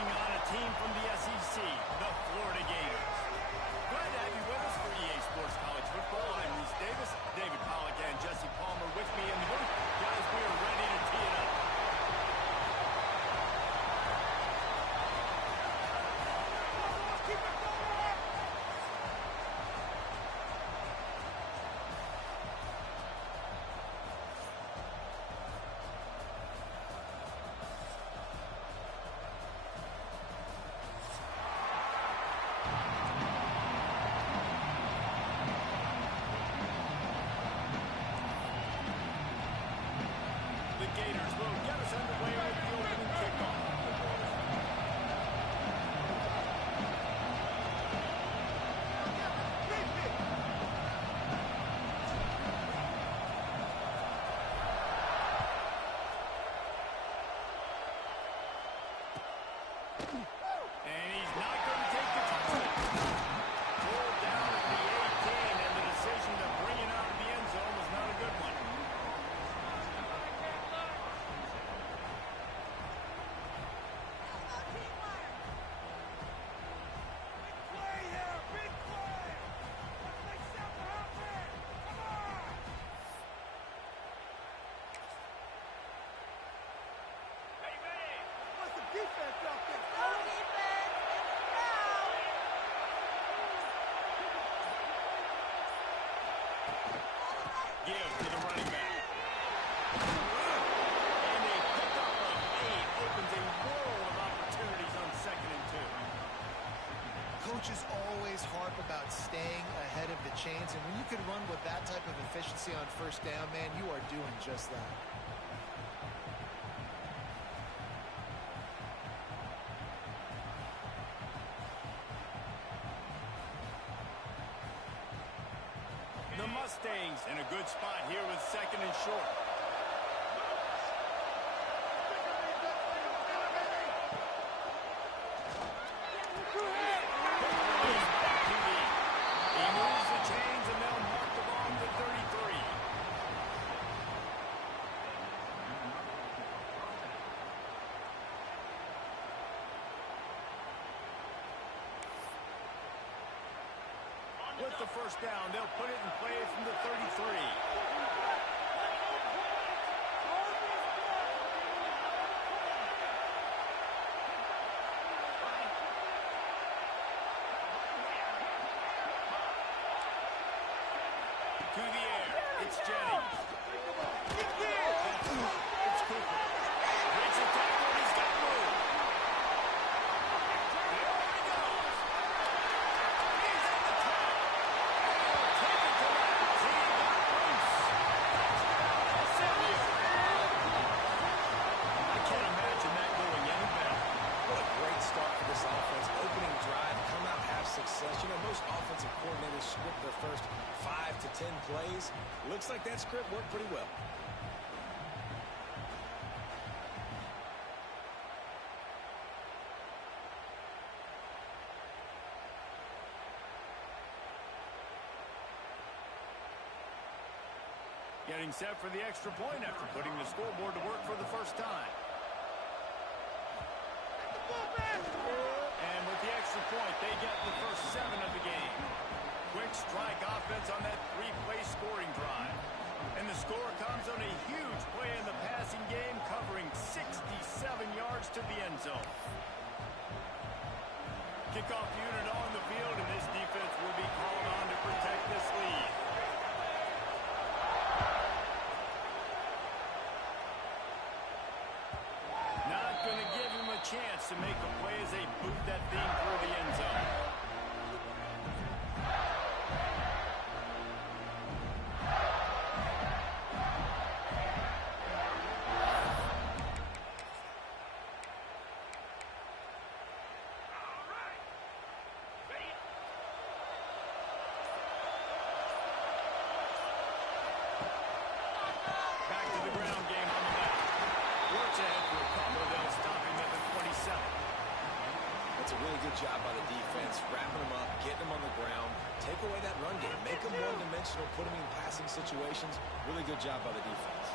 taking on a team from the SEC, the Florida Gators. Glad to have you with us for EA Sports College Football. I'm Reese Davis, David Pollack and Jesse Palmer with me in the booth. Guys, we are ready to tee it up. Gators will get us underway with the opening kickoff. And he's not going to take the touchdown. Pulled down at the 18, and the decision to bring it out of the end zone was not a good one. Give to the running back. And a pickup of 8 opens a world of opportunities on 2nd and 2. Coaches always harp about staying ahead of the chains, and when you can run with that type of efficiency on 1st down, man, you are doing just that. The Mustangs in a good spot here with 2nd and short. He moves the chains and they'll mark the ball to 33. With the 1st down, they'll put it in play from the 33. To the air, it's Jennings. It's Cooper. Breaks a tackle and he's got room. There he goes. He's at the top. Take it to Lance. He got loose. I can't imagine that going any better. What a great start for this offense. Opening drive, come out, have success. You know, most offensive coordinators script their first 5 to 10 plays. Looks like that script worked pretty well. Getting set for the extra point after putting the scoreboard to work for the first time. And with the extra point, they get the first 7 of the game. Quick strike offense on that 3-play scoring drive. And the score comes on a huge play in the passing game, covering 67 yards to the end zone. Kickoff unit on the field, and this defense will be called on to protect this lead. Not going to give him a chance to make a play as they boot that thing through the end zone. Back to the ground game on the back. Works ahead for a couple. They'll stop him at the 27. That's a really good job by the defense, wrapping them up, getting them on the ground, take away that run game, make them one-dimensional, put them in passing situations. Really good job by the defense.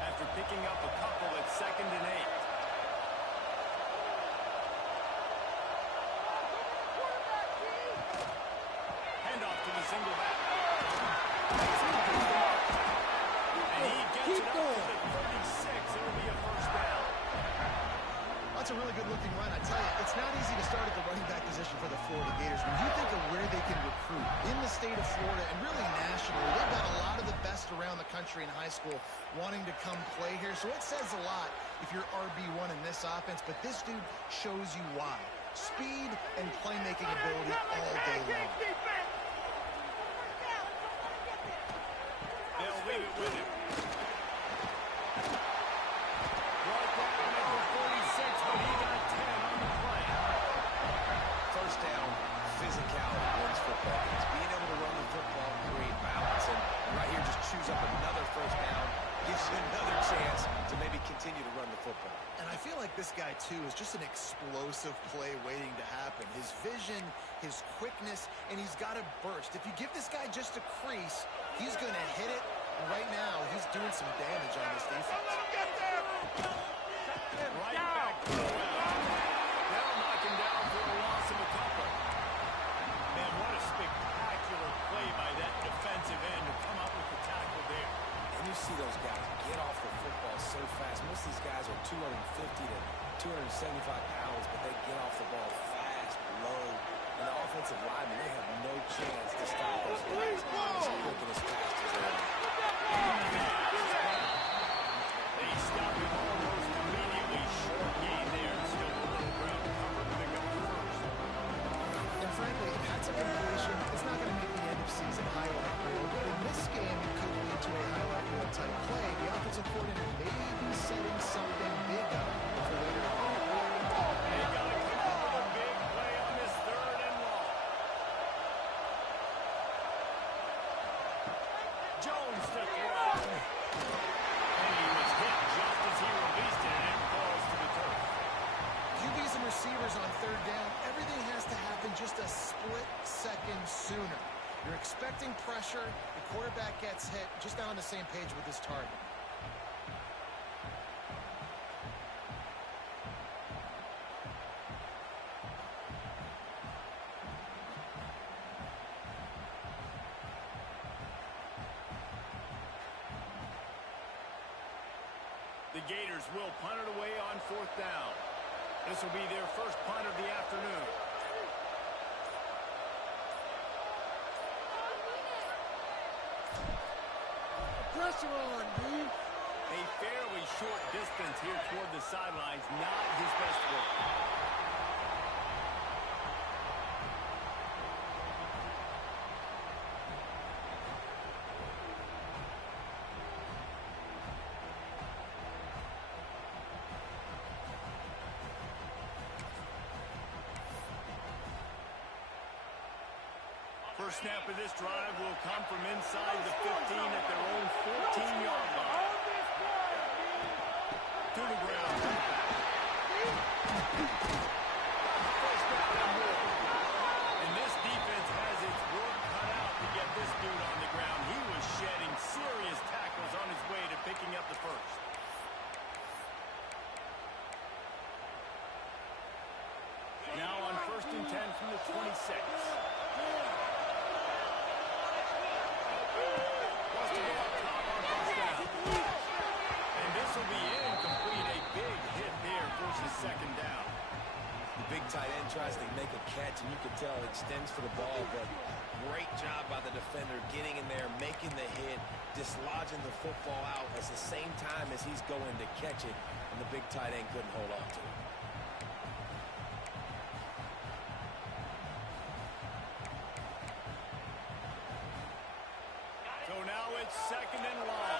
After picking up a couple at 2nd and 8. good-looking run. I tell you, it's not easy to start at the running back position for the Florida Gators. When you think of where they can recruit in the state of Florida and really nationally, they've got a lot of the best around the country in high school wanting to come play here. So it says a lot if you're RB1 in this offense, but this dude shows you why. Speed and playmaking ability all day long. They'll leave it with him. Brought down at the 46, but he got 10 on the play. First down, physicality wins football games. Being able to run the football, create balance, and right here just choose up another first down, gives you another chance to maybe continue to run the football. And I feel like this guy, too, is just an explosive play waiting to happen. His vision, his quickness, and he's got a burst. If you give this guy just a crease, he's going to hit it. And right now, he's doing some damage on this defense. Right back to the left. They'll knock him down for a loss of a couple. Man, what a spectacular play by that defensive end to come up with the tackle there. And you see those guys get off the football so fast. Most of these guys are 250 to 275 pounds, but they get off the ball fast, low. And the offensive linemen, they have no chance to stop those guys as quick and as fast as they are. They stop him almost immediately. Short gain there. Still a little ground to cover to pick up the first. And frankly, if that's a completion, it's not going to make the end of season highlight reel. But in this game, it could lead to a highlight reel type play. The offensive coordinator may be setting something big up for later on. They got to come up with a big play on this third and long. Jones to throw. And he was hit just as he released it, and it falls to the turf. QBs and receivers on third down, everything has to happen just a split second sooner. You're expecting pressure, the quarterback gets hit, just not on the same page with his target. The Gators will punt it away on fourth down. This will be their first punt of the afternoon. Pressure on, dude. A fairly short distance here toward the sidelines, not his best work. First snap of this drive will come from inside the 15 at their own 14-yard line. To the ground. First down and more. And this defense has its work cut out to get this dude on the ground. He was shedding serious tackles on his way to picking up the first. Now on 1st and 10 from the 26. Will be incomplete. A big hit there versus second down. The big tight end tries to make a catch, and you can tell it extends for the ball, but great job by the defender getting in there, making the hit, dislodging the football out at the same time as he's going to catch it, and the big tight end couldn't hold on to it. So now it's second and long.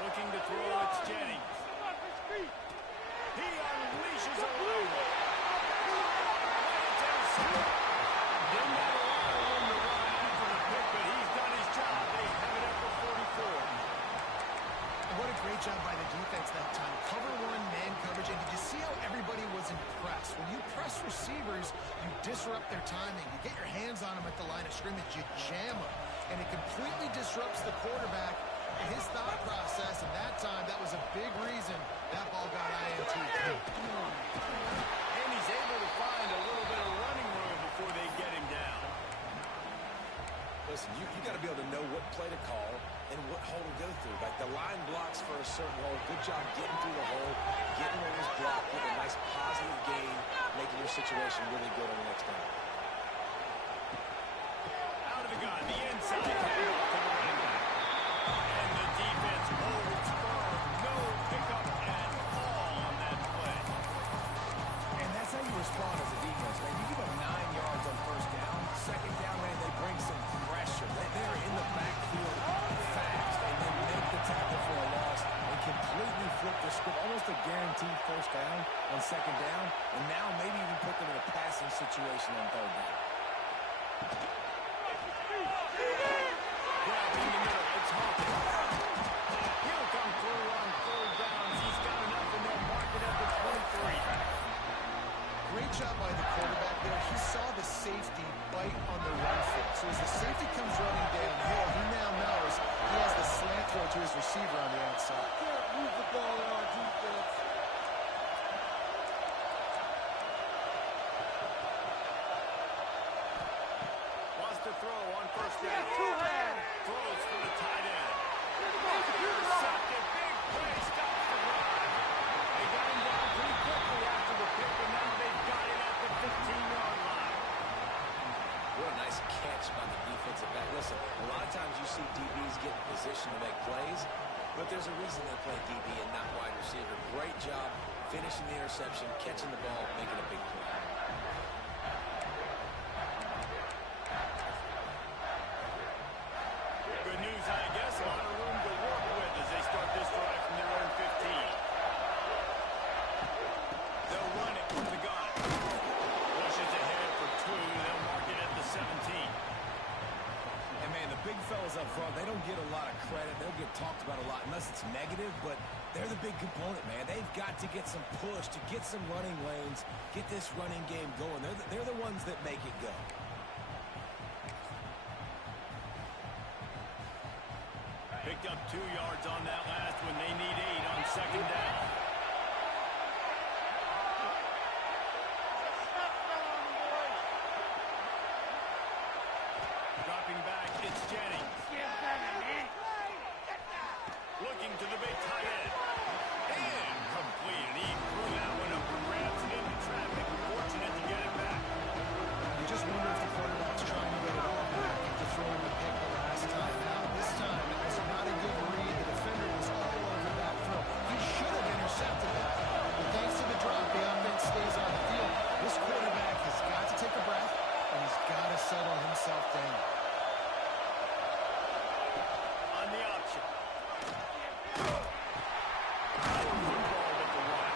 Looking to throw, it's Jennings. He unleashes a run. It's intercepted. Didn't have a lot of room to run after the pick, but he's done his job. They have it up for 44. And what a great job by the defense that time. Cover one, man coverage, and did you see how everybody was impressed? When you press receivers, you disrupt their timing. You get your hands on them at the line of scrimmage, you jam them, and it completely disrupts the quarterback. His thought process, and that time, that was a big reason that ball got INT. And he's able to find a little bit of running room to Listen, you got to be able to know what play to call and what hole to go through. Like the line blocks for a certain hole. Good job getting through the hole, getting what was blocked, getting a nice positive gain, making your situation really good on the next down. Out of the gun, the inside handoff to the running back. And the defense holds firm. No pickup at all on that play. And that's how you respond as a defense, man. You give up 9 yards on first down. Second down, man, they bring some pressure. They're in the backfield fast and then make the tackle for a loss and completely flip the script. Almost a guaranteed first down on second down. And now maybe even put them in a passing situation on third down. Grab in the middle. It's Hawkins. He'll come through on third downs. He's got enough, and they'll mark it at the 23. Great job by the quarterback there. He saw the safety bite on the run fake. So as the safety comes running downhill, he now knows he has the slant throw to his receiver on the outside. Can't move the ball in our defense. Wants to throw on first down. Two-hand. Throws for the tight end. Intercepted. Big play. Stops the drive. They got him down pretty quickly after the pick, and now they've got it at the 15-yard line. What a nice catch by the defensive back. Listen, a lot of times you see DBs get in position to make plays, but there's a reason they play DB and not wide receiver. Great job finishing the interception, catching the ball, making a big play. Good news, I guess. A lot of room to work with as they start this drive from their own 15. They'll run it from the gun. Pushes ahead for 2. They'll mark it at the 17. And, man, the big fellas up front, they don't get a lot of credit. They'll get talked about a lot unless it's negative, but they're the big component, man. They've got to get some push, to get some running lanes, get this running game going. They're the ones that make it go. Picked up 2 yards on that last one. They need 8 on second down. Dropping back, it's Jennings. Looking to the big tight end. And complete. And he threw that one up for grabs and into traffic. Fortunate to get it back. You just wonder if the quarterback's trying to get it all back after throwing the pick the last time. Now, this time, it was not a good read. The defender was all over that throw. He should have intercepted it. But thanks to the drop, the offense stays on the field. This quarterback has got to take a breath, and he's got to settle himself down. On the option. Football with the run.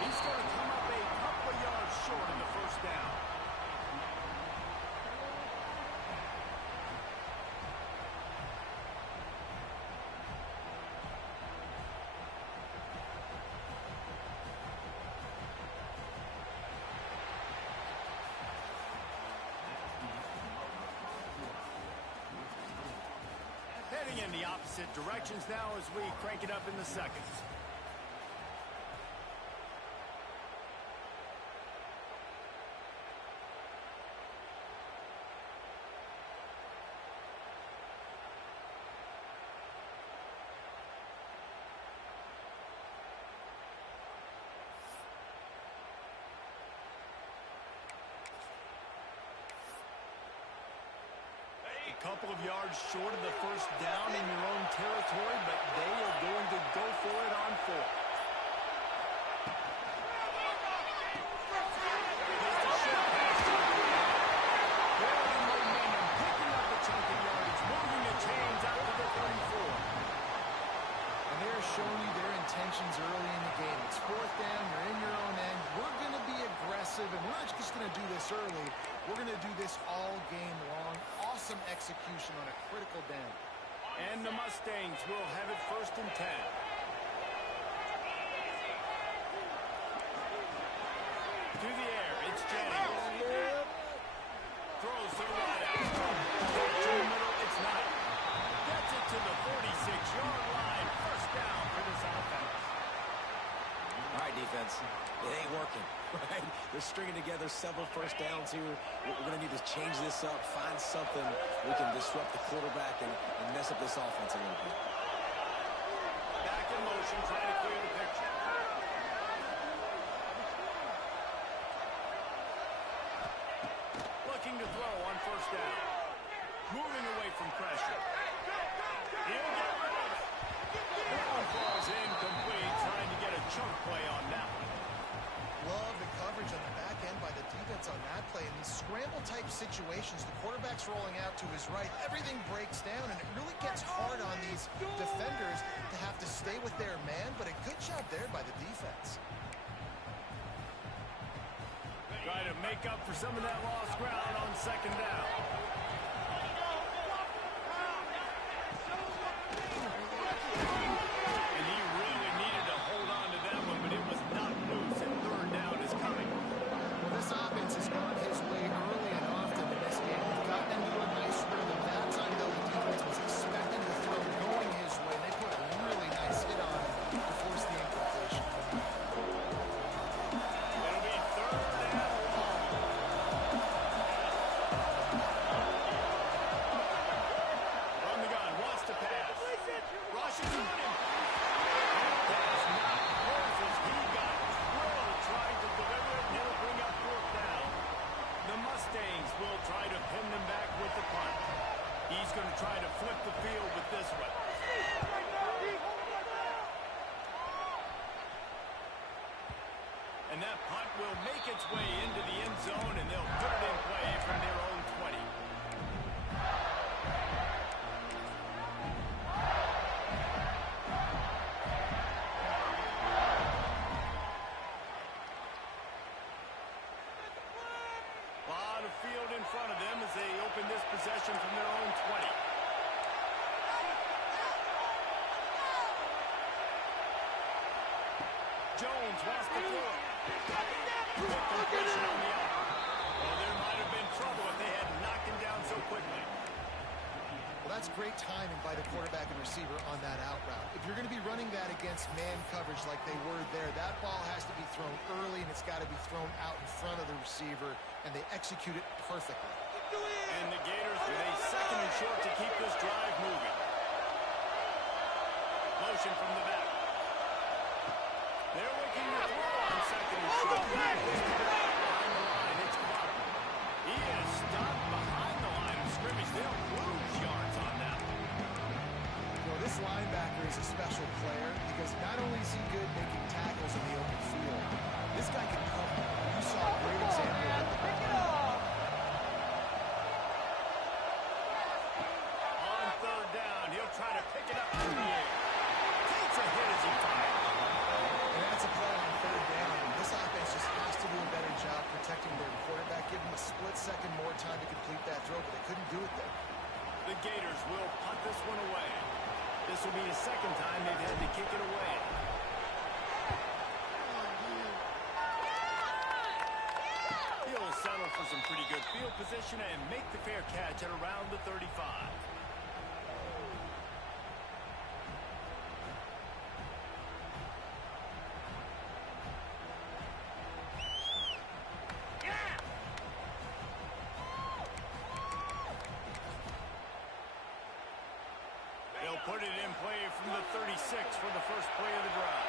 He's going to come up a couple of yards short of the first down. Heading in the opposite directions now as we crank it up in the seconds. A couple of yards short of the first down in your own territory, but they are going to go for it on 4. Just a short pass to the quarterback. Building momentum, picking up a chunk of yardage, moving the chains out to the 34. And they're showing you their intentions early in the game. It's fourth down, you're in your own end. We're going to be aggressive, and we're not just going to do this early. We're going to do this all game long. Awesome execution on a critical down. And the Mustangs will have it first and 10. To the air, it's Jennings. Throws to the right. To the middle, it's Knight. Gets it to the 46-yard line. First down for this offense. All right, defense. defense, it ain't working, right? They're stringing together several first downs here. We're going to need to change this up, find something we can disrupt the quarterback and mess up this offense a little bit. Back in motion, trying to clear the picture. Looking to throw on first down. Moving away from pressure. He'll get rid of it. Ball falls incomplete, trying to get a chunk play on that one. Love the coverage on the back end by the defense on that play. In these scramble-type situations, the quarterback's rolling out to his right. Everything breaks down, and it really gets hard on these defenders to have to stay with their man, but a good job there by the defense. Try to make up for some of that lost ground on second down. And he really needed to hold on to that one, but it was not loose, and third down is coming. Well, this offense has gone his way early and often in this game. They've gotten into a nice rhythm. That time, though, the defense was expecting the throw going his way. They put a really nice hit on him to force the incompletion. It'll be third and long. From the gun, wants to pass. Rushes on him. That's not close as he got drilled trying to deliver it, and it'll bring up fourth down. The Mustangs will try to pin them back with the punt. He's going to try to flip the field with this one. And that punt will make its way into the end zone, and they'll put it in play from their own 20. Lot of field in front of them as they open this possession from their own 20. Jones wants to throw. Quick completion on the out. Well, there might have been trouble if they had knocked him down so quickly. Well, that's great timing by the quarterback and receiver on that out route. If you're going to be running that against man coverage like they were there, that ball has to be thrown early, and it's got to be thrown out in front of the receiver, and they execute it perfectly. And the Gators with a second and short to keep this drive moving. Motion from the back. They're looking to throw on second and short. Behind the line, it's Clark. He is stopped behind the line of scrimmage. They'll lose yards on that one. Well, this linebacker is a special player because not only is he good making tackles in the open field, this guy can cover. You saw a great example of it. On third down, he'll try to pick it up in the air. Takes a hit as he fires. And that's a play on third down. This offense just has to do a better job protecting their quarterback, give him a split second more time to complete that throw, but they couldn't do it there. The Gators will punt this one away. This will be the second time they've had to kick it away. He'll settle for some pretty good field position and make the fair catch at around the 35. They'll put it in play from the 36 for the first play of the drive.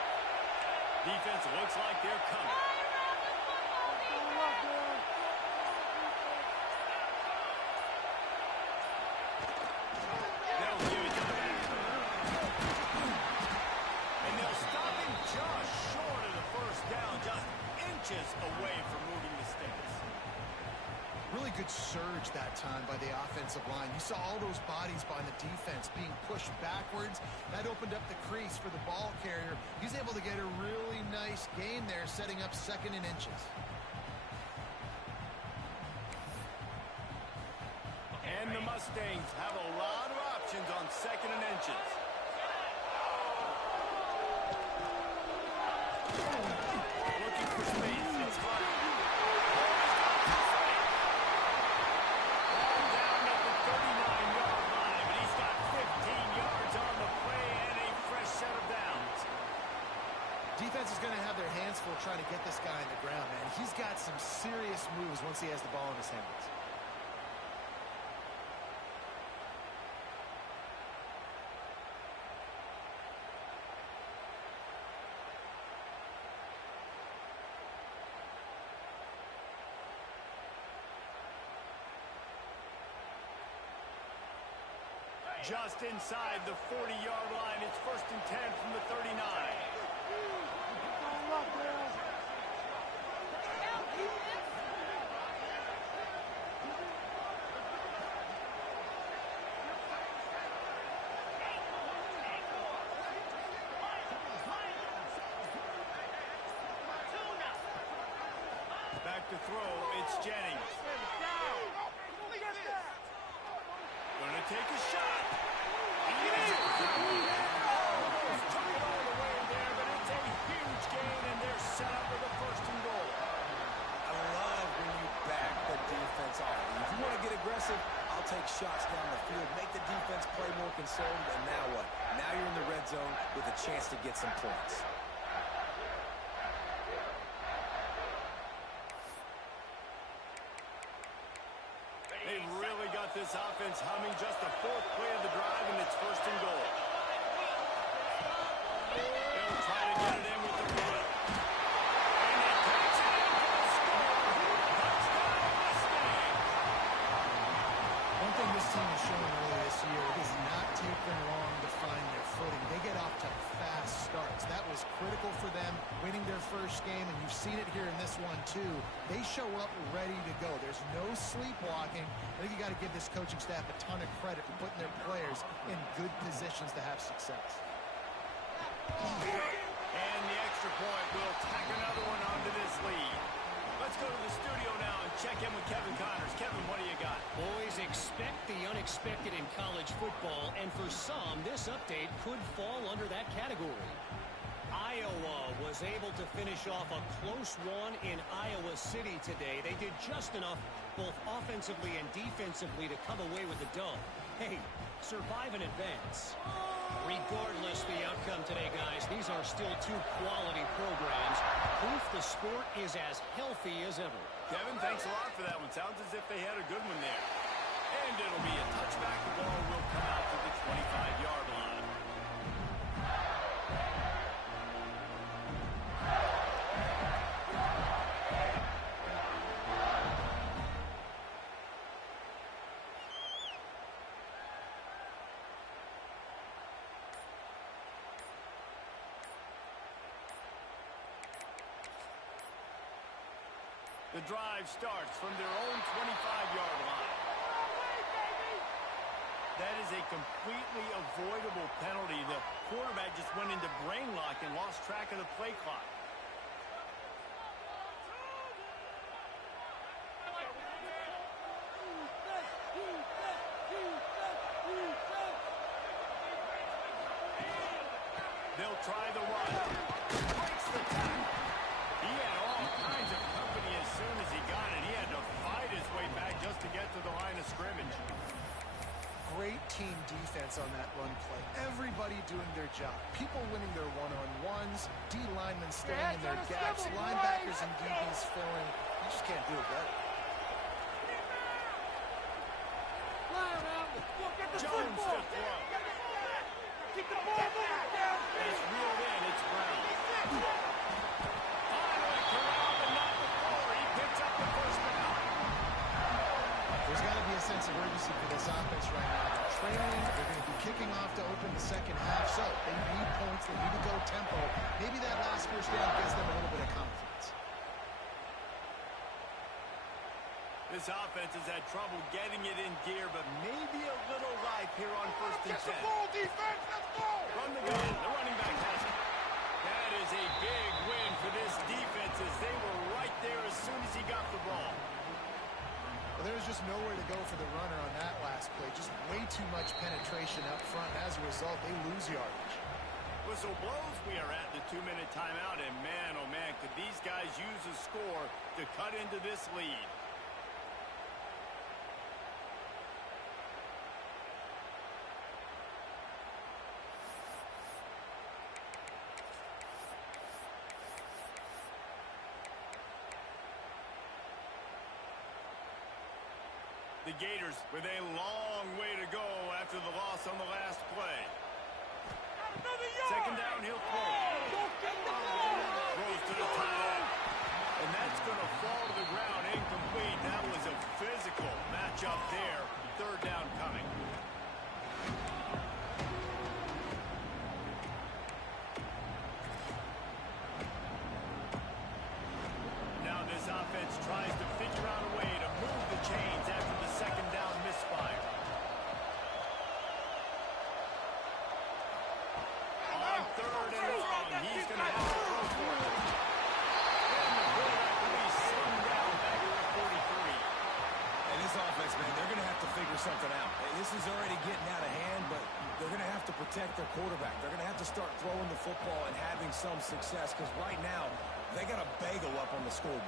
Defense looks like they're coming. They'll give it to the back. And they'll stop him just short of the first down, just inches away from moving the sticks. Really good surge that time by the offensive line. You saw all those bodies by the defense being pushed backwards. That opened up the crease for the ball carrier. He's able to get a really nice gain there, setting up second and inches. And the Mustangs have a lot of options on second and inches. Looking for space. It's hard. Ball down at the 39-yard line, but he's got 15 yards on the play and a fresh set of downs. Defense is going to have their hands full trying some serious moves once he has the ball in his hands. Just inside the 40-yard line. It's 1st and 10 from the 39. Back to throw, it's Jennings. Gonna take a shot. He is almost took it all the way there, but it's a huge gain, and they're set up with a 1st and goal. I love when you back the defense off. If you want to get aggressive, I'll take shots down the field, make the defense play more conservative, and now what? Now you're in the red zone with a chance to get some points. They've really got this offense humming. Just the 4th play of the drive, and it's 1st and goal. They'll try to get it in with the run. And they catch it and they'll score. Touchdown, Mustang. One thing this team has shown earlier this year, it does not take them long to find their footing. They get off to fast starts. That was critical for them winning their first game, and you've seen it here in this one too. They show up ready to go. There's no sleepwalking. I think you got to give this coaching staff a ton of credit for putting their players in good positions to have success. And the extra point will tack another one onto this lead. Let's go to the studio now and check in with Kevin Connors. Kevin, what do you got? Boys, expect the unexpected in college football, and for some, this update could fall under that category. Iowa was able to finish off a close one in Iowa City today. They did just enough both offensively and defensively to come away with the dub. Hey, survive and advance. Regardless the outcome today, guys, these are still 2 quality programs. Proof the sport is as healthy as ever. Kevin, thanks a lot for that one. Sounds as if they had a good one there. And it'll be a touchback. The ball will come out to the 25-yard line. The drive starts from their own 25-yard line. That is a completely avoidable penalty. The quarterback just went into brain lock and lost track of the play clock. They'll try the run. Breaks the tackle. He had all kinds of company as soon as he got it. He had to fight his way back just to get to the line of scrimmage. Great team defense on that run play. Everybody doing their job. People winning their one-on-ones, D linemen staying in their gaps, linebackers and DBs filling. You just can't do it better. Jones to throw. Keep the ball moving down. It's reeled in. It's Brown. Finally corralled, but not before. He picks up the 1st down. There's got to be a sense of urgency for this offense right now. They're trailing. They're going to be kicking off to open the second half. So they need points. They need to go tempo. Maybe that last first down gives them a little bit of confidence. This offense has had trouble getting it in gear, but maybe a little life here on 1st and 10. Get the ball, defense. Let's go. Run the gun. The running back has it. That is a big win for this defense as they were right there as soon as he got the ball. Well, there was just nowhere to go for the runner on that last play. Just way too much penetration up front. As a result, they lose yardage. Whistle blows. We are at the 2-minute timeout, and man, oh man, could these guys use a score to cut into this lead. The Gators with a long way to go after the loss on the last play. Second down, he'll throw. Throws to the tight end. And that's going to fall to the ground incomplete. That was a physical matchup there. Third down coming. Now this offense tries to figure out a way to move the chains after the second down misfire. On third and long, he's going to have to throw for it. And the quarterback will be slung down back at the 43. And this offense, man, they're going to have to figure something out. This is already getting out of hand, but they're going to have to protect their quarterback. They're going to have to start throwing the football and having some success, because right now, they got a bagel up on the scoreboard.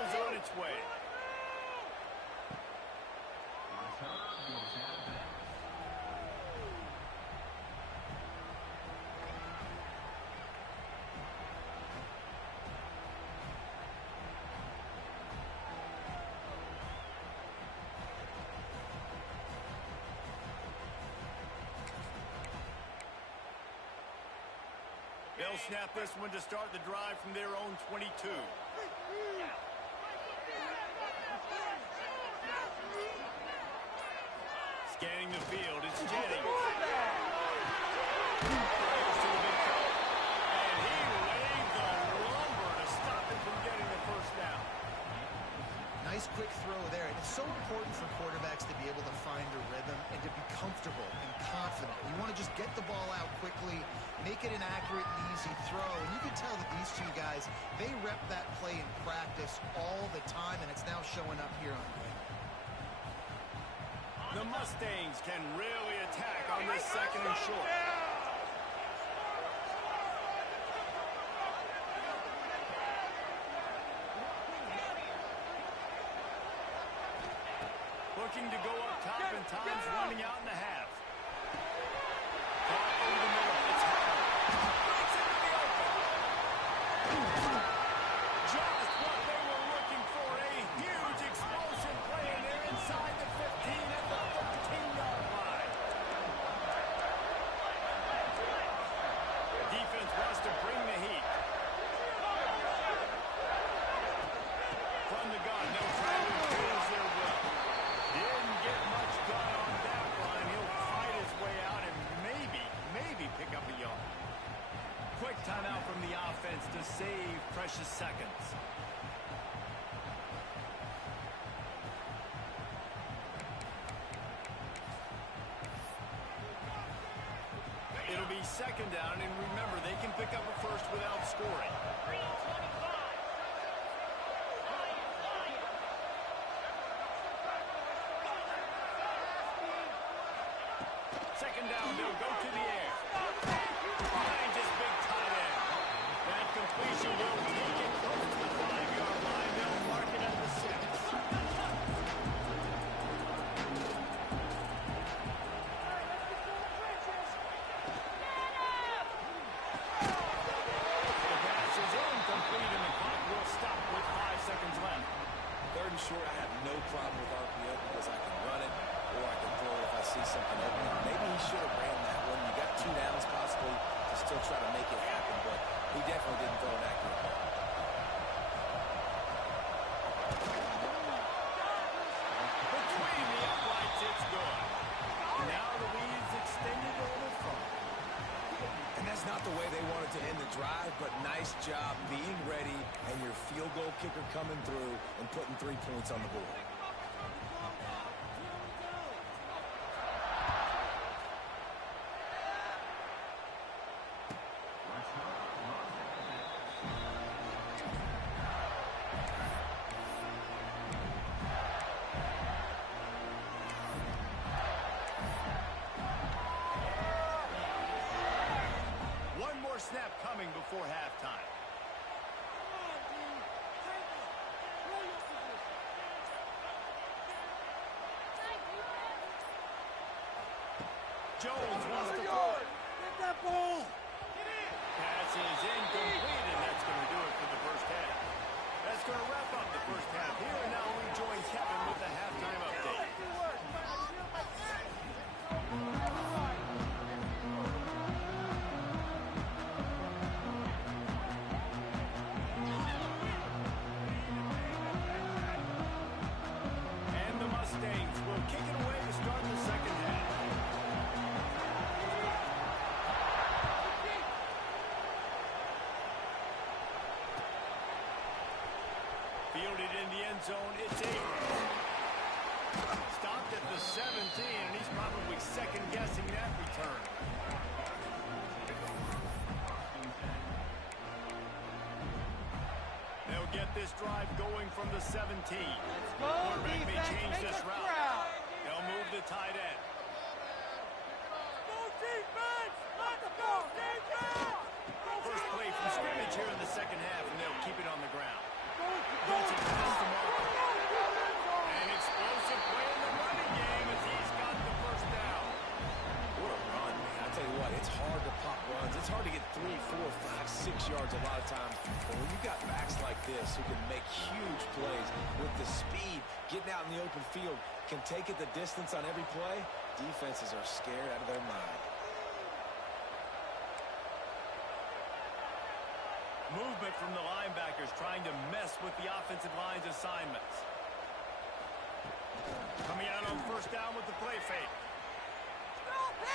Is on its way. They'll snap this one to start the drive from their own 22. Scanning the field, it's Jennings. And he laid the lumber to stop him from getting the first down. Nice quick throw there. And it's so important for quarterbacks to be able to find a rhythm and to be comfortable and confident. You want to just get the ball out quickly, make it an accurate and easy throw. And you can tell that these two guys, they rep that play in practice all the time, and it's now showing up here on game. The Mustangs can really attack on this second and short. Looking to go up top, and time's running out in the half. Caught over the middle. It's Howard. Breaks into the open. Just what they were looking for. A huge explosive play, and they're inside the 15 at the 13-yard line. Defense wants to bring the heat. From the gun, they'll try to impose their will. Didn't get much done on that run. He'll fight his way out and maybe pick up a yard. Quick timeout from the offense to save precious seconds. It'll be second down, and remember, they can pick up a first without scoring. Second down, they'll go to the air. Behind his big tight end. That completion will take it close to the 5-yard line. They'll mark it at the 6. The pass is incomplete, and the clock will stop with 5 seconds left. Third and short, I have no problem with RPO because I can run it or I can throw it if I see something open. Maybe he should have ran that one. You got 2 downs possibly to still try to make it happen, but he definitely didn't throw an accurate ball. Between the uprights, it's good. Now the lead's extended a little further. And that's not the way they wanted to end the drive, but nice job being ready and your field goal kicker coming through and putting 3 points on the board. Snap coming before halftime. Jones wants to throw it. Get that ball. Pass is incomplete, and that's going to do it for the first half. That's going to wrap up the first half here, and now we join Kevin with the halftime update. And the Mustangs will kick it away to start the second half. Fielded in the end zone, it's Abrams. Stopped at the 17, and he's probably second-guessing that return. They'll get this drive going from the 17. Quarterback may change this route. They'll move the tight end. Go defense! Let's go defense! First play from scrimmage here in the second half, and they'll keep it on the ground. Gets it past the marker. An explosive play in the running game as he's got the first down. What a run, man. I tell you what, it's hard to pop runs. It's hard to get 3, 4, 5, 6 yards a lot of times. But when you've got backs like this who can make huge plays with the speed, getting out in the open field, can take it the distance on every play, defenses are scared out of their mind. Movement from the linebackers trying to mess with the offensive line's assignments. Coming out on first down with the play fake.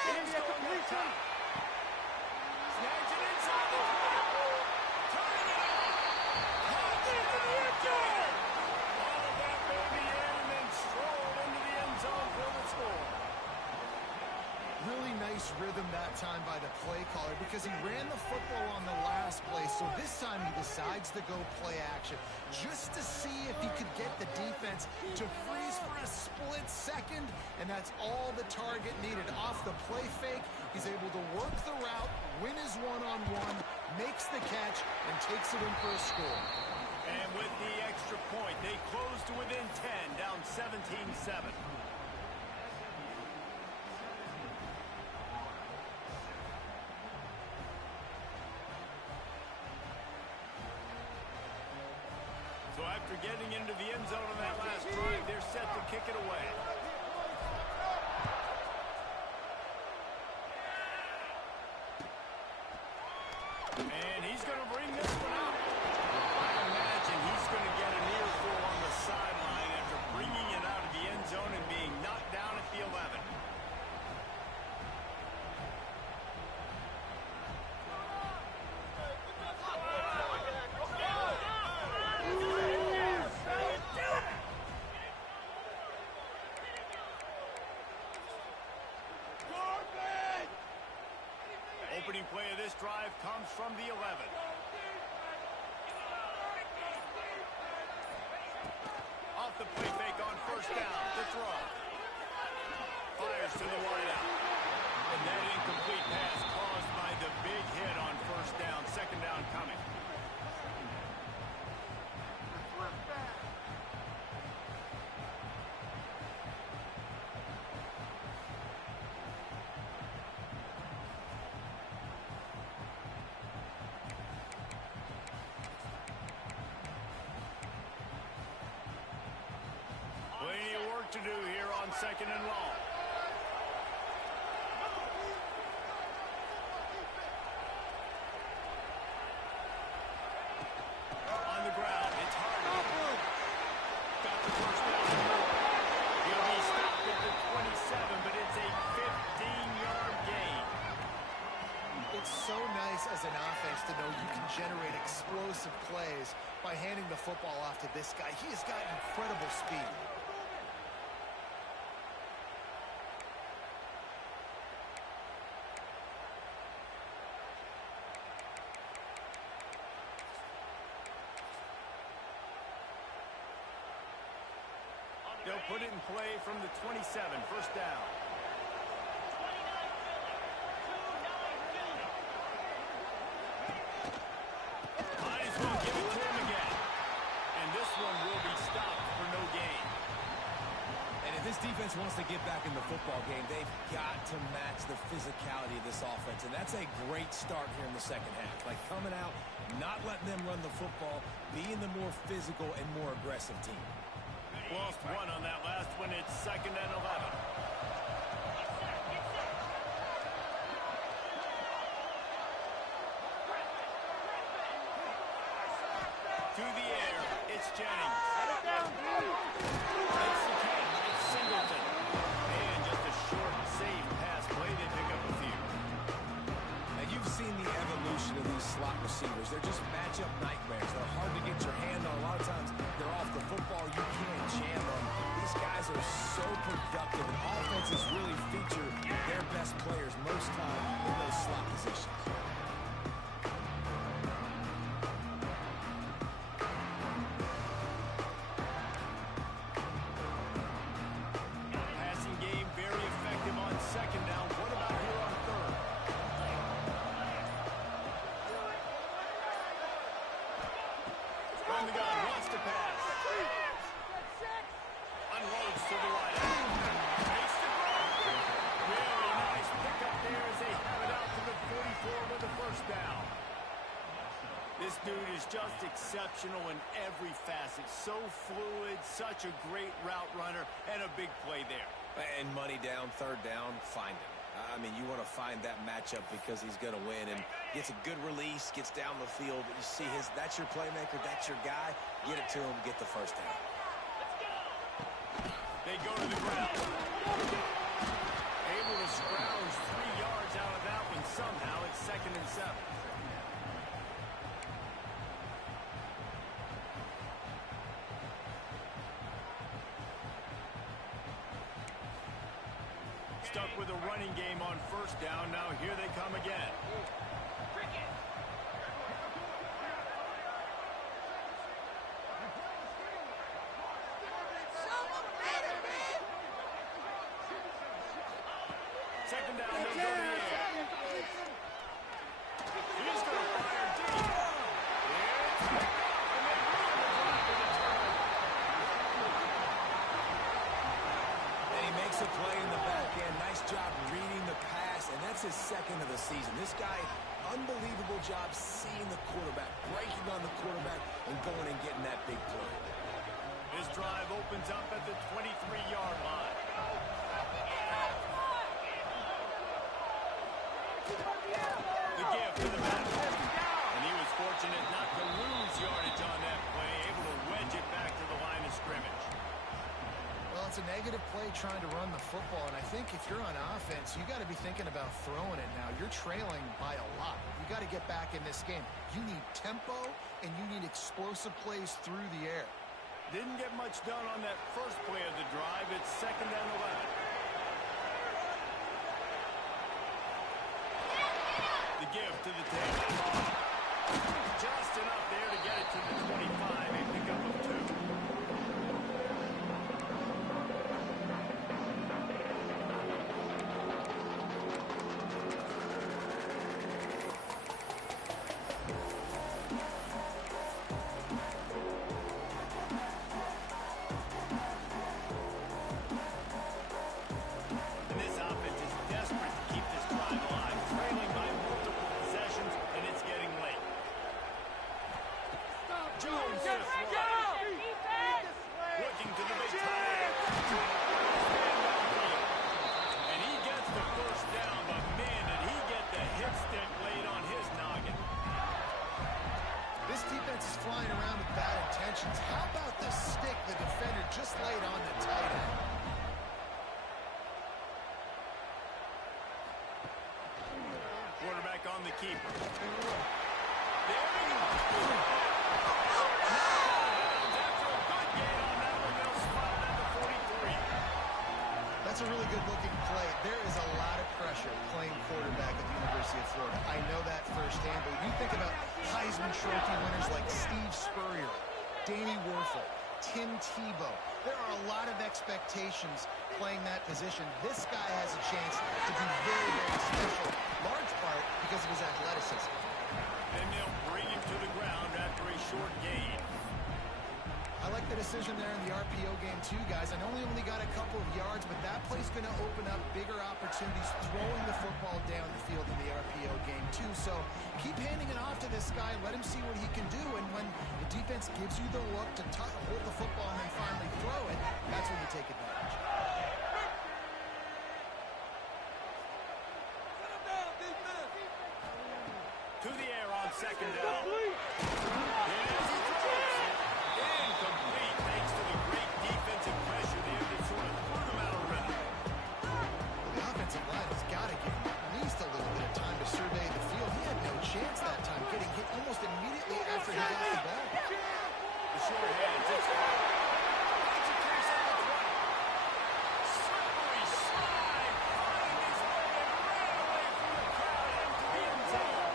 He's going up top. Snags it inside the 20. Turning it on. Touchdown, all of that baby in and then strolled into the end zone for the score. Really nice rhythm that time by the play caller because he ran the football on the last play, so this time he decides to go play action just to see if he could get the defense to freeze for a split second, and that's all the target needed. Off the play fake, he's able to work the route, win his one-on-one, makes the catch, and takes it in for a score. And with the extra point, they close to within 10, down 17-7. So after getting into the end zone on that last drive, they're set to kick it away. And he's going to bring this one out. I imagine he's going to get an earful on the sideline after bringing it out of the end zone and being knocked down at the 11. Opening play of this drive comes from the 11. Off the play fake on first down. The throw. Fires to the wideout. And that incomplete pass caused by the big hit on first down. Second down coming. Plenty of work to do here on second and long. On the ground, it's Harden. Got the first down. He'll be stopped at the 27, but it's a 15-yard gain. It's so nice as an offense to know you can generate explosive plays by handing the football off to this guy. He has got incredible speed. They'll put it in play from the 27, first down. Might as well give it to him again. And this one will be stopped for no gain. And if this defense defense wants to get back in the football game, they've got to match the physicality of this offense, and that's a great start here in the second half. Like coming out, not letting them run the football, being the more physical and more aggressive team. Lost one on that last one. It's 2nd and 11. To the air, it's Jennings. It's the king, it's Singleton. And just a short, safe pass play. They pick up a few. And you've seen the evolution of these slot receivers. They're just matchup nightmares. They're hard to get your hand on. A lot of times they're off the football. You can't jam them. These guys are so productive, and offenses really feature their best players most time in those slot positions. Passing game very effective on 2nd down. What about here on 3rd? From the gun, wants to pass. Unloads to the right. Makes the throw. Really nice pickup there as they have it out to the 44 with a 1st down. This dude is just exceptional in every facet. So fluid, such a great route runner, and a big play there. And money down, 3rd down, find him. I mean, you want to find that matchup because he's going to win, and gets a good release, gets down the field. You see that's your playmaker, that's your guy. Get it to him, get the 1st down. They go to the ground. Able to scrounge 3 yards out of that one somehow. It's 2nd and 7. Stuck with a running game on 1st down. Now here they come again. Second down, they'll go to the air. He's going to fire deep. It's picked up, and they ruin the drive with a turnover. And he makes a play in the back end. Nice job reading the pass, and that's his 2nd of the season. This guy, unbelievable job seeing the quarterback, breaking on the quarterback, and going and getting that big play. This drive opens up at the 23-yard line. The give to the back. And he was fortunate not to lose yardage on that play, able to wedge it back to the line of scrimmage. Well, it's a negative play trying to run the football, and I think if you're on offense, you got to be thinking about throwing it now. You're trailing by a lot. You got to get back in this game. You need tempo, and you need explosive plays through the air. Didn't get much done on that first play of the drive. It's 2nd and 11. The give to the 10. Just enough there to get it to the 25. A pickup of 2. And this offense is desperate to keep this drive alive, trailing by multiple possessions, and it's getting late. Jones to throw. Looking to the big time. And he gets the 1st down, but man, did he get the hit stick laid on his noggin. This defense is flying around with bad intentions. How about the stick the defender just laid on the tight end? Quarterback on the keeper. There he goes. After a good gain on that one, they'll spot it at the 43. That's a really good-looking play. There is a lot of pressure playing quarterback at the University of Florida. I know that firsthand, but when you think about Heisman Trophy winners like Steve Spurrier, Danny Werfel, Tim Tebow, there are a lot of expectations playing that position. This guy has a chance to be very, very special, large part because of his athleticism. And they'll bring him to the ground after a short gain. I like that his decision there in the RPO game too, guys. I know he only got a couple of yards, but that play's going to open up bigger opportunities throwing the football down the field in the RPO game too. So keep handing it off to this guy. Let him see what he can do. And when the defense gives you the look to hold the football and then finally throw it, that's when you take advantage. To the air on second down. And as he throws, incomplete thanks to the great defensive pressure there that sort of threw them out of rhythm. The offensive line has got to give him at least a little bit of time to survey the field. He had no chance that time, getting hit almost immediately after he got the ball. The short hands, it's caught. It's a case at the 20. Slippery slide, finding his way and ran away from the crowd into the end zone.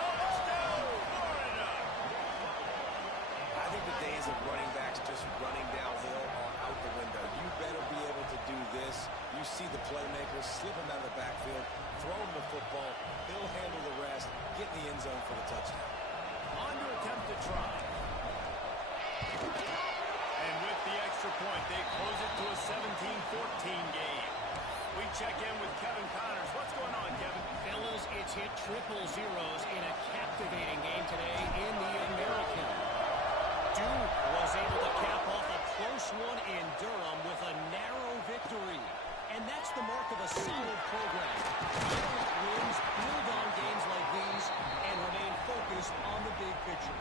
Touchdown, Florida. I think the days of running backs just running downhill are out the window. You better be able to do this. You see the playmakers slip him out of the backfield, throw him the football, he'll handle the rest, get in the end zone for the touchdown. On to attempt to try. And with the extra point, they close it to a 17-14 game. We check in with Kevin Connors. What's going on, Kevin? Fellas, it's hit triple zeros in a captivating game today in the American. Duke was able to cap off a close one in Durham with a narrow victory. And that's the mark of a solid program. Violent wins, build on games like these, and remain focused on the big picture.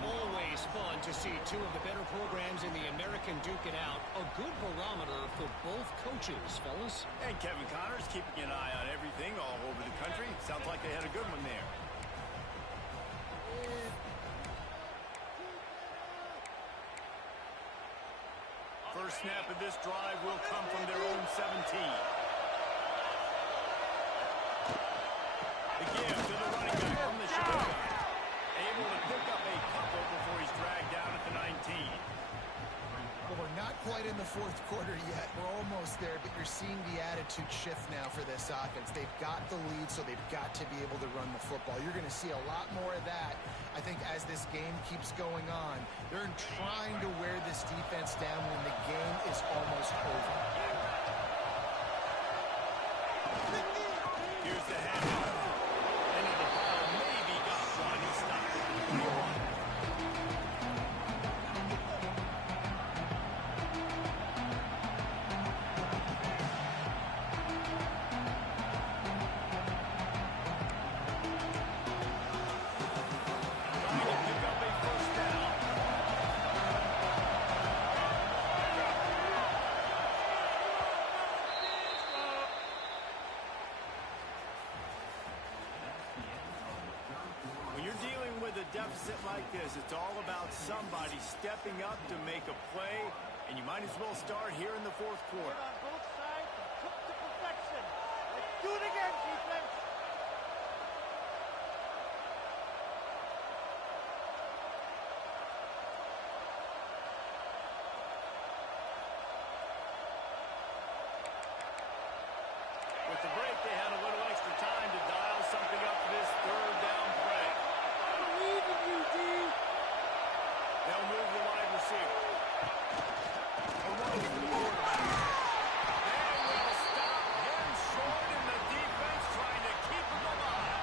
Always fun to see two of the better programs in the American duke it out. A good barometer for both coaches, fellas. And Kevin Connors keeping an eye on everything all over the country. Sounds like they had a good one there. First snap of this drive will come from their own 17. The give to the running back from the shotgun. Able to pick up a couple before he's dragged down at the 19. Well, we're not quite in the fourth quarter yet. We're almost there, but you're seeing the attitude shift now for this offense. They've got the lead, so they've got to be able to run the football. You're going to see a lot more of that, I think, as this game keeps going on. They're trying to wear this defense down when the game is almost over. Here's the handoff. And the ball maybe got one. He stopped it. Deficit like this, it's all about somebody stepping up to make a play, and you might as well start here in the fourth quarter. On both sides, cook to perfection. Let's do it again, defense. With the break, they had a little extra time to dial something up for this third down play. They'll move the wide receiver. A run to the quarterback. They will stop him short, and the defense trying to keep him alive.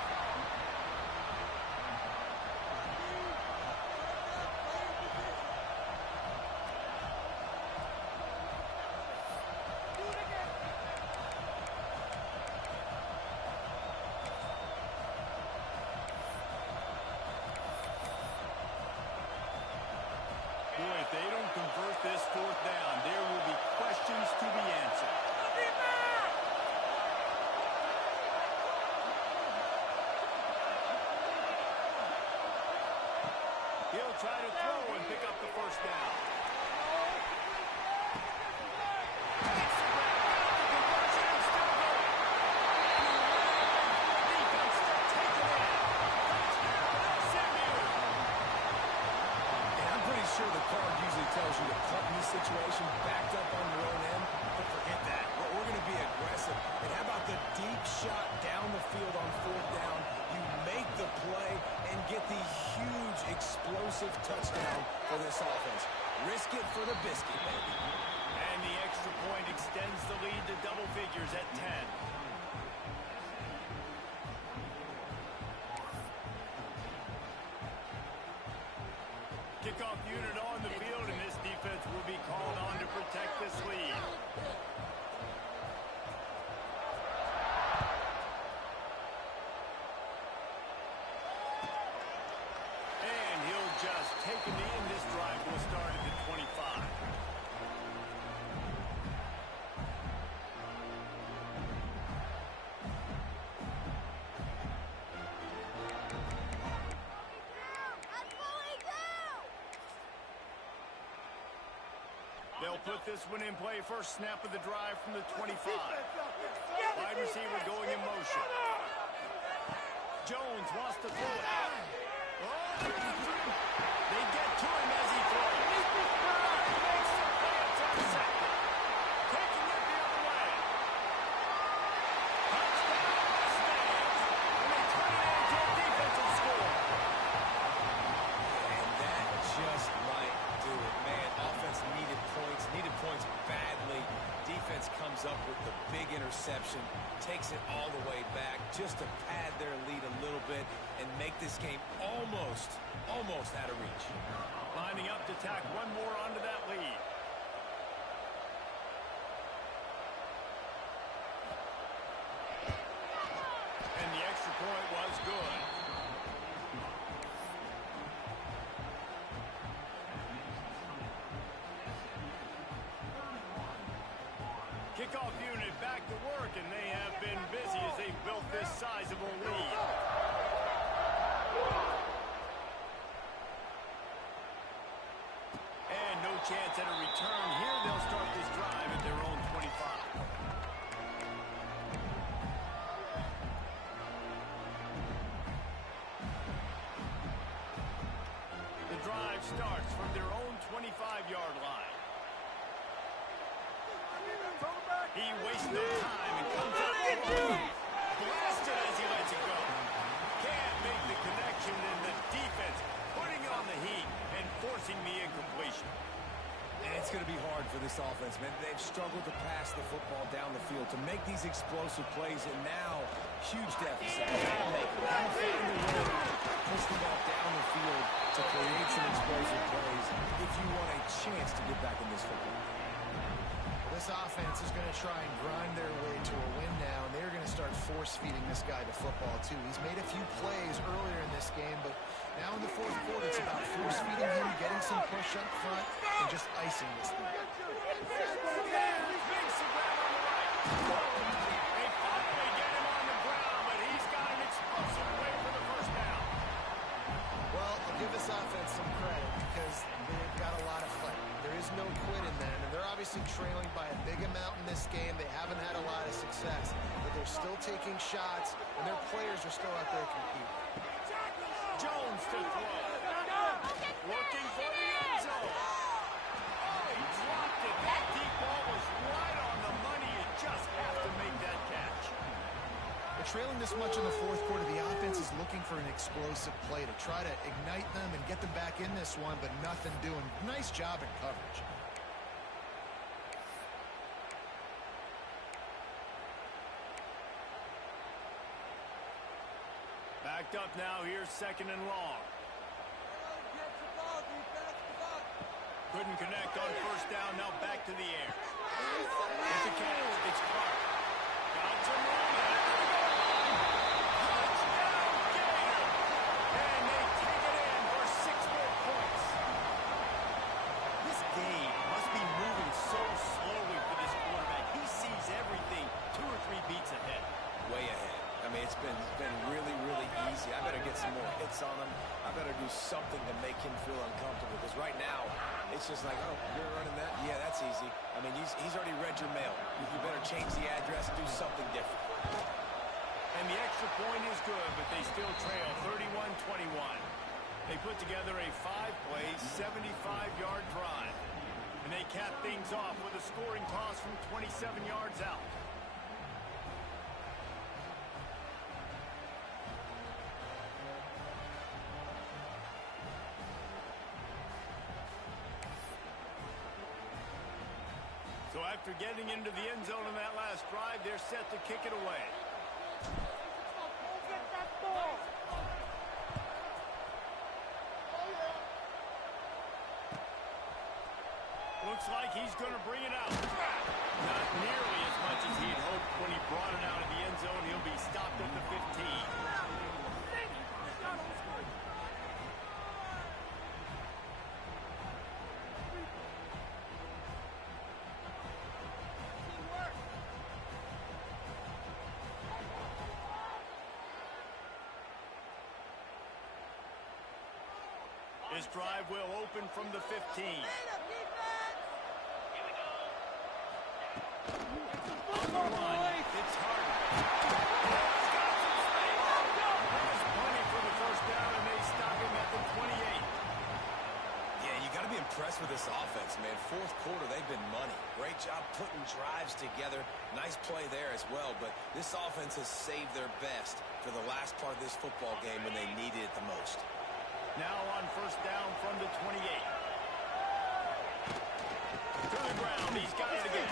Do it again. Boy, if they don't convert this fourth down, there will be questions to be answered. He'll try to throw and pick up the first down. It's the grab, the conversion, and still going. Defense still taking it. Touchdown, SMU. And I'm pretty sure the card usually tells you to punt in this situation, backed up on your own end. But forget that. We're going to be aggressive. And how about the deep shot down the field on fourth down? You make the play and get the huge explosive touchdown for this offense. Risk it for the biscuit, baby. And the extra point extends the lead to double figures at 10. Kickoff unit on the field, and this defense will be called on to protect this lead. And he'll just take a knee, and this drive will start at the 25. They'll put this one in play. First snap of the drive from the 25. Wide receiver going in motion. Jones wants to throw it out. Oh, they get to him as he throws. Makes the play at 10 seconds. Taking it the other way. Touchdown, Mustangs. And they turn it into a defensive score. And that just might do it, man. Offense needed points badly. Defense comes up with the big interception, takes it all the way back just to pad their lead a little bit and make this game almost out of reach. Lining up to tack one more onto that lead. And the extra point was good. Kickoff unit back to work, and they have been busy as they built this sizable lead. And no chance at a return here. They'll start this drive at their own 25. The drive starts from their own 25-yard line. He wastes no time and comes up blasted as he lets it go. Can't make the connection, and the defense putting on the heat and forcing the incompletion. And it's going to be hard for this offense, man. They've struggled to pass the football down the field to make these explosive plays, and now huge deficit. Gotta make it. Gotta find a way to push the ball down the field to create some explosive plays if you want a chance to get back in this football. This offense is going to try and grind their way to a win now, and they're going to start force-feeding this guy the football, too. He's made a few plays earlier in this game, but now in the fourth quarter, it's about force-feeding him, getting some push up front, and just icing this thing. They finally get him on the ground, but he's got an explosive play for the first down. Well, I'll give this offense some credit because they've got a lot of fight. There is no quit in them, and they're obviously trailing by a big amount in this game. They haven't had a lot of success, but they're still taking shots, and their players are still out there competing. Jones to throw. Looking for the end zone. Oh, he dropped it. That deep ball was right on the money. You just have to make that catch. They're trailing this much in the fourth quarter. The offense is looking for an explosive play to try to ignite them and get them back in this one, but nothing doing. Nice job in coverage. Backed up now. Here's second and long. Couldn't connect on first down. Now back to the air. It's a catch. It's Clark. Got some room. Touchdown, Gator. And they take it in for 6 more points. This game must be moving so slowly for this quarterback. He sees everything 2 or 3 beats ahead. Way ahead. I mean, it's been really easy. I better get some more hits on him. I better do something to make him feel uncomfortable, because right now, it's just like, oh, you're running that? Yeah, that's easy. I mean, he's already read your mail. You better change the address, do something different. And the extra point is good, but they still trail 31-21. They put together a 5-play, 75-yard drive. And they cap things off with a scoring toss from 27 yards out. after getting into the end zone in that last drive, they're set to kick it away. Go get that ball. Looks like he's going to bring it out. Not nearly as much as he had hoped when he brought it out of the end zone. He'll be stopped at the 15. This drive will open from the 15. On the run, it's hard. There's plenty for the first down, and they stop him at the 28. Yeah, you got to be impressed with this offense, man. Fourth quarter, they've been money. Great job putting drives together. Nice play there as well, but this offense has saved their best for the last part of this football game when they needed it the most. Now on first down from the 28. To the ground, he's got it again.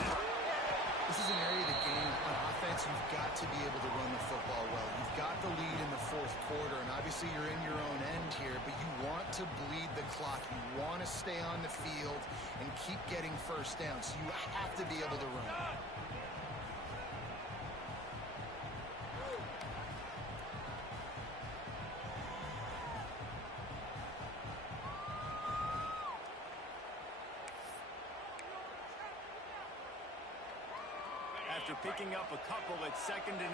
This is an area of the game on offense you've got to be able to run the football well. You've got the lead in the fourth quarter, and obviously you're in your own end here, but you want to bleed the clock. You want to stay on the field and keep getting first down, so you have to be able to run. After picking up a couple at 2nd and 8.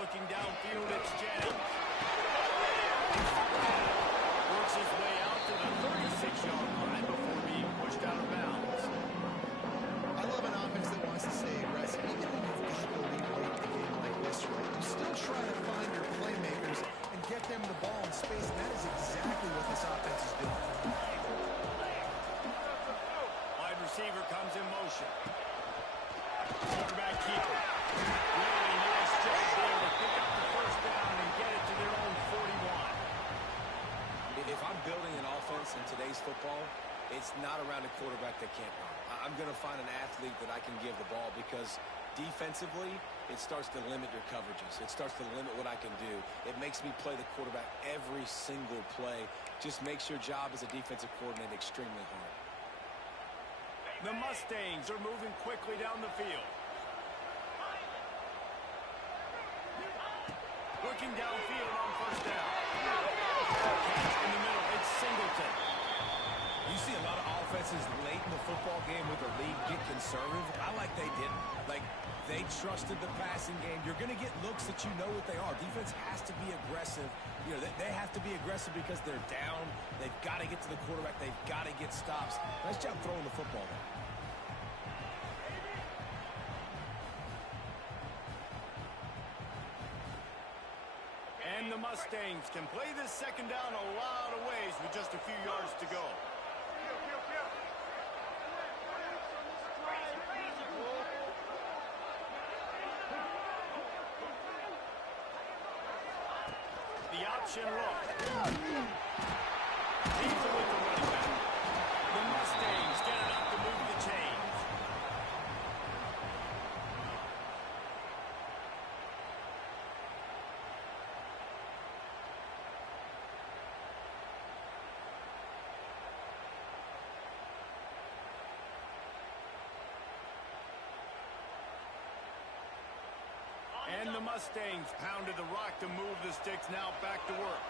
Looking downfield, it's Jennings. Works his way out to the 36-yard line before being pushed out of bounds. I love an offense that wants to stay aggressive. Even when you've got the lead late in the game like this, right? You still try to find your playmakers and get them the ball in space, and that is exactly what this offense is doing. Wide receiver comes in motion. Quarterback keeper. Really nice job there to pick up the first down and get it to their own 41. If I'm building an offense in today's football, it's not around a quarterback that can't run. I'm going to find an athlete that I can give the ball because defensively, it starts to limit your coverages. It starts to limit what I can do. It makes me play the quarterback every single play. Just makes your job as a defensive coordinator extremely hard. The Mustangs are moving quickly down the field. Looking downfield on first down. Catch in the middle, it's Singleton. You see a lot of offenses late in the football game with the lead get conservative. I like they didn't. Like, they trusted the passing game. You're going to get looks that you know what they are. Defense has to be aggressive. You know, they have to be aggressive because they're down. They've got to get to the quarterback. They've got to get stops. Nice job throwing the football there. And the Mustangs can play this second down a lot of ways with just a few yards to go. The option look. He's with the running back. The Mustangs get it up to move the chains. And the Mustangs pounded the rock to move the sticks now back to work.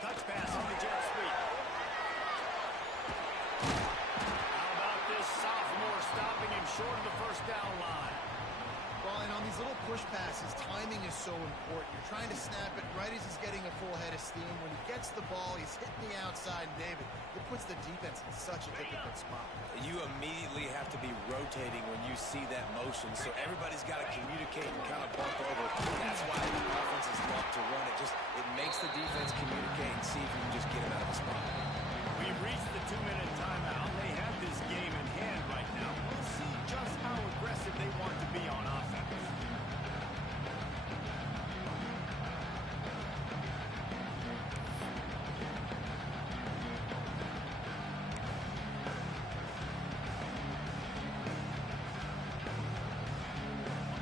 Touch pass on the jet sweep. How about this sophomore stopping him short of the first down line? Well, and on these little push passes, timing is so important. You're trying to snap it right as he's getting a full head of steam. When he gets the ball, he's hitting the outside. And David, it puts the defense in such a difficult spot. You immediately have to be rotating when you see that motion, so everybody's got to communicate and kind of bump over. That's why the offenses love to run it. It makes the defense communicate and see if you can just get him out of a spot. We've reached the 2-minute timeout. They have this game in hand right now. We'll see just how aggressive they want to be on offense.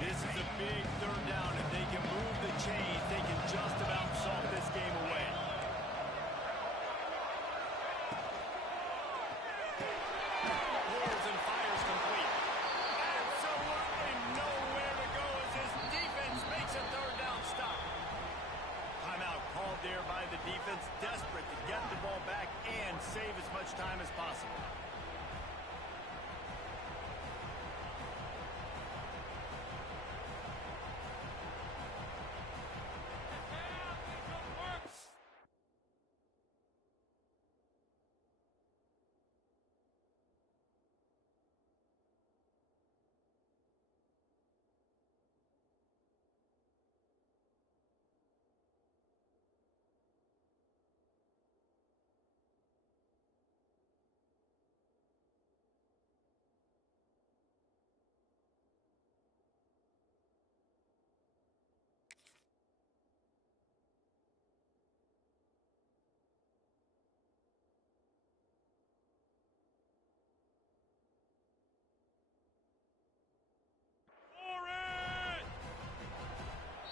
This is a big third down. If they can move the chains, they can just about solve this game away. Pulls and fires complete. Absolutely nowhere to go as his defense makes a third down stop. Timeout called there by the defense, desperate to get the ball back and save as much time as possible.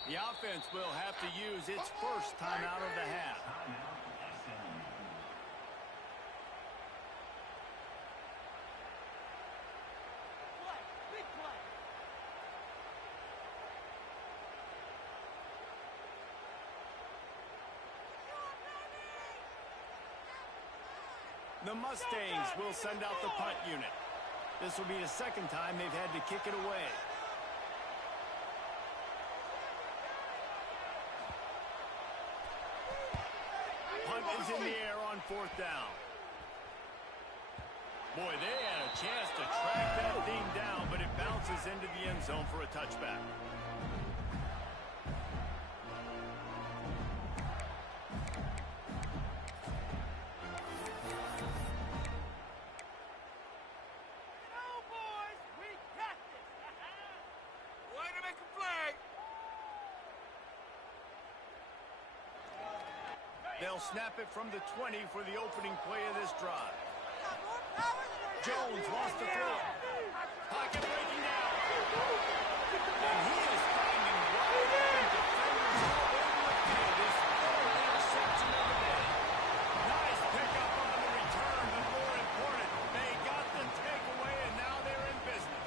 The offense will have to use its first timeout of the half. Play. Big play. The Mustangs will send out the punt unit. This will be the second time they've had to kick it away. Punt is in the air on fourth down. Boy, they had a chance to track that thing down, but it bounces into the end zone for a touchback. They'll snap it from the 20 for the opening play of this drive. Jones wants to throw. Pocket breaking down. And he is finding wide open defenders all over the field. His third interception of the day. Nice pickup on the return, but more important, they got the takeaway, and now they're in business.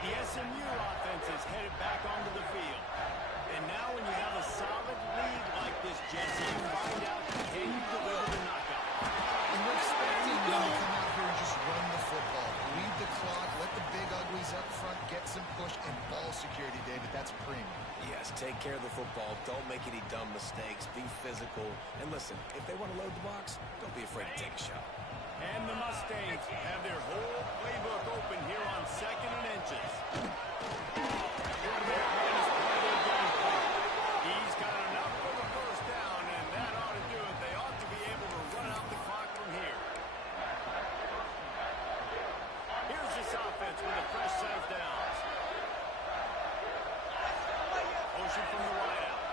The SMU offense is headed back onto the field. And now when you have a solid lead like this, Jesse, you find out, can you deliver the knockout? And we're expecting them to come out here and just run the football. Lead the clock, let the big uglies up front get some push and ball security, David. That's premium. Yes, take care of the football. Don't make any dumb mistakes. Be physical. And listen, if they want to load the box, don't be afraid to take a shot. And the Mustangs have their whole playbook open here on 2nd and inches. Quarterback run is part of their game plan. He's got enough for the first down, and that ought to do it. They ought to be able to run out the clock from here. Here's this offense with a fresh set of downs. Motion from the wideout.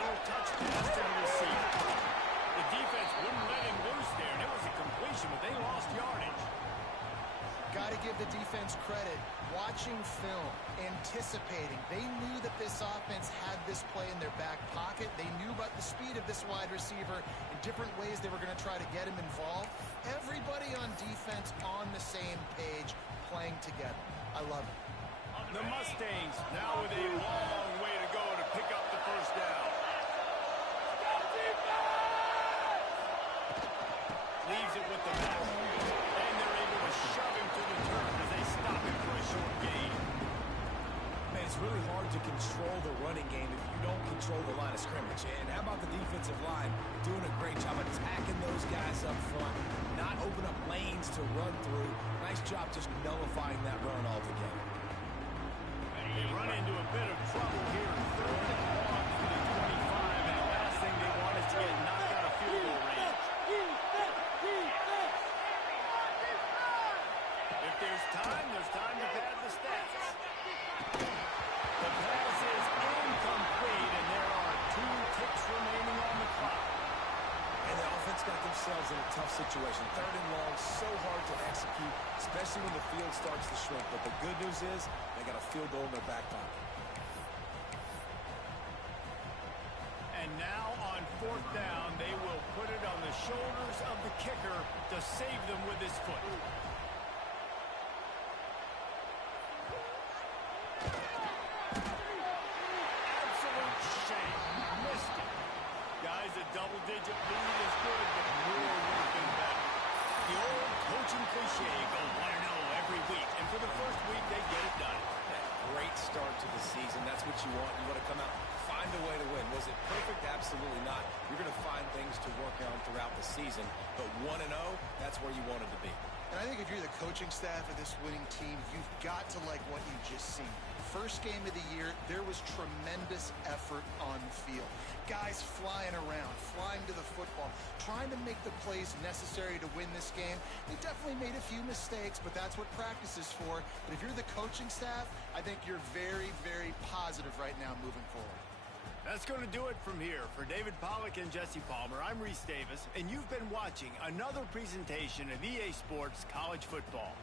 Little touch pass to the receiver. The defense wouldn't let him loose there, and it was a completion, but they lost yardage. Got to give the defense credit. Watching film, anticipating. They knew that this offense had this play in their back pocket. They knew about the speed of this wide receiver in different ways they were going to try to get him involved. Everybody on defense on the same page, playing together. I love it. The Mustangs now with a long way to go to pick up the first down. Leaves it with the back. And they're able to shove him to the turf as they stop him for a short gain. Man, it's really hard to control the running game if you don't control the line of scrimmage. And how about the defensive line doing a great job attacking those guys up front, not open up lanes to run through. Nice job just nullifying that run altogether. They run into a bit of trouble here. 3rd and long for the 25, and the last thing they want is to get knocked out of field goal range. If there's time to pad the stats. The pass is incomplete, and there are 2 ticks remaining on the clock. And the offense got themselves in a tough situation. 3rd and long, so hard to execute, especially when the field starts to shrink. But the good news is they got a field goal in their back pocket. And now on 4th down, they will put it on the shoulders of the kicker to save them with his foot. Absolute shame. Missed it. Guys, a double-digit lead is good, but more work and better. The old coaching cliche, go 1-0 every week. And for the first week, they get it done. Great start to the season. That's what you want. You want to come out, find a way to win. Was it perfect? Absolutely not. You're going to find things to work on throughout the season. But 1-0, that's where you wanted to be. And I think if you're the coaching staff of this winning team, you've got to like what you just seen. First game of the year, there was tremendous effort on the field. Guys flying around, flying to the football, trying to make the plays necessary to win this game. They definitely made a few mistakes, but that's what practice is for. But if you're the coaching staff, I think you're very, very positive right now moving forward. That's going to do it from here. For David Pollack and Jesse Palmer, I'm Reese Davis, and you've been watching another presentation of EA Sports College Football.